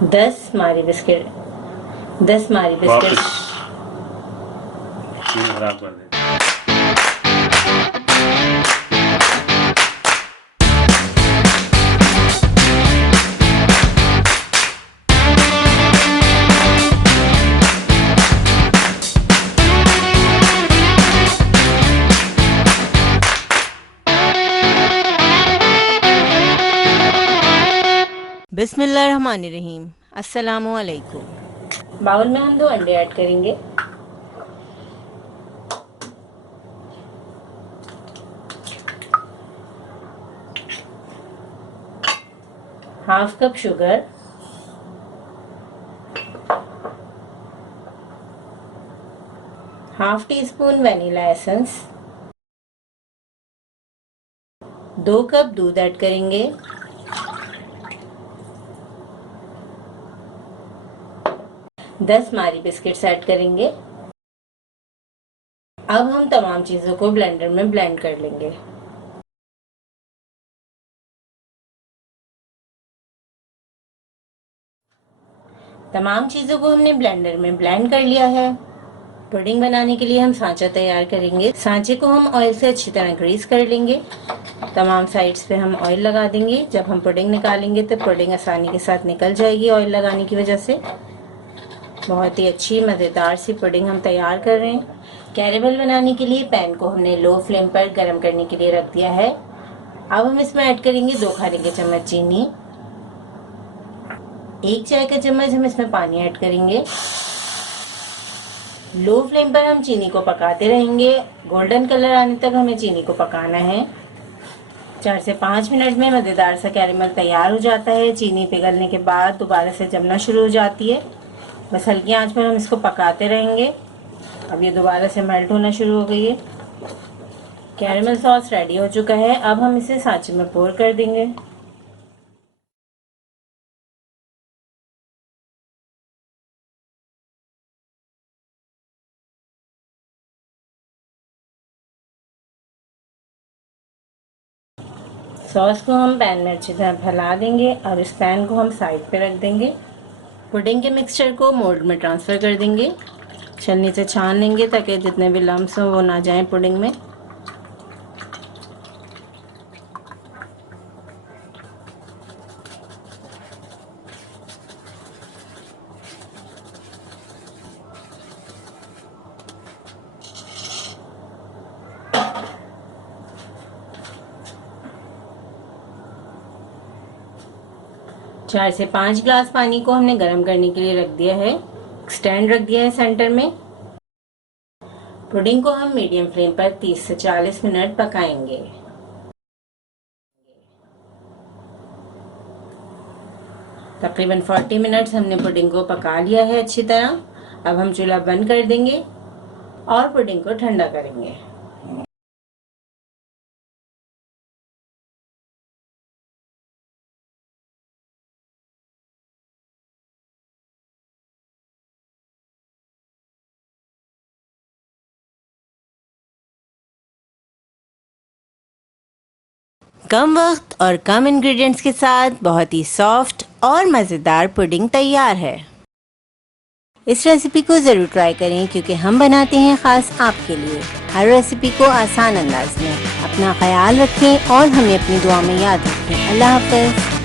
10 biscuit 10 biscuit वापस चीनी खराब कर दे। बिस्मिल्लाहिर्रहमानिर्रहीम। अस्सलामुअलैकुम। बाउल में हम 2 अंडे ऐड करेंगे। Half cup sugar, half tea spoon vanilla essence, 2 cup दूध ऐड करेंगे। 10 मारी बिस्किट्स ऐड करेंगे। अब हम तमाम चीजों को ब्लेंडर में ब्लेंड कर लेंगे। तमाम चीजों को हमने ब्लेंडर में ब्लेंड कर लिया है। पुडिंग बनाने के लिए हम सांचा तैयार करेंगे। सांचे को हम ऑयल से अच्छी तरह ग्रीस कर लेंगे। तमाम साइड्स पे हम ऑयल लगा देंगे। जब हम पुडिंग निकालेंगे तो पुडिंग आसानी के साथ निकल जाएगी ऑयल लगाने की वजह से। बहुत ही अच्छी मज़ेदार सी पुडिंग हम तैयार कर रहे हैं। कैरेमल बनाने के लिए पैन को हमने लो फ्लेम पर गर्म करने के लिए रख दिया है। अब हम इसमें ऐड करेंगे 2 खाने के चम्मच चीनी, 1 चाय का चम्मच हम इसमें पानी ऐड करेंगे। लो फ्लेम पर हम चीनी को पकाते रहेंगे। गोल्डन कलर आने तक हमें चीनी को पकाना है। 4 से 5 मिनट में मज़ेदार सा कैरेमल तैयार हो जाता है। चीनी पिघलने के बाद दोबारा से जमना शुरू हो जाती है। बस हल्की आंच पर हम इसको पकाते रहेंगे। अब ये दोबारा से मेल्ट होना शुरू हो गई है। कैरेमल सॉस रेडी हो चुका है। अब हम इसे सांचे में पोर कर देंगे। सॉस को हम पैन में अच्छी तरह फैला देंगे और इस पैन को हम साइड पे रख देंगे। पुडिंग के मिक्सचर को मोल्ड में ट्रांसफ़र कर देंगे। छलनी से छान लेंगे ताकि जितने भी लम्स हों वो ना जाएं पुडिंग में। चार से 5 ग्लास पानी को हमने गर्म करने के लिए रख दिया है। स्टैंड रख दिया है सेंटर में। पुडिंग को हम मीडियम फ्लेम पर 30 से 40 मिनट पकाएंगे। तकरीबन 40 मिनट्स हमने पुडिंग को पका लिया है अच्छी तरह। अब हम चूल्हा बंद कर देंगे और पुडिंग को ठंडा करेंगे। कम वक्त और कम इंग्रेडिएंट्स के साथ बहुत ही सॉफ्ट और मज़ेदार पुडिंग तैयार है। इस रेसिपी को ज़रूर ट्राई करें क्योंकि हम बनाते हैं ख़ास आपके लिए हर रेसिपी को आसान अंदाज में। अपना ख्याल रखें और हमें अपनी दुआ में याद रखें। अल्लाह हाफ़िज़।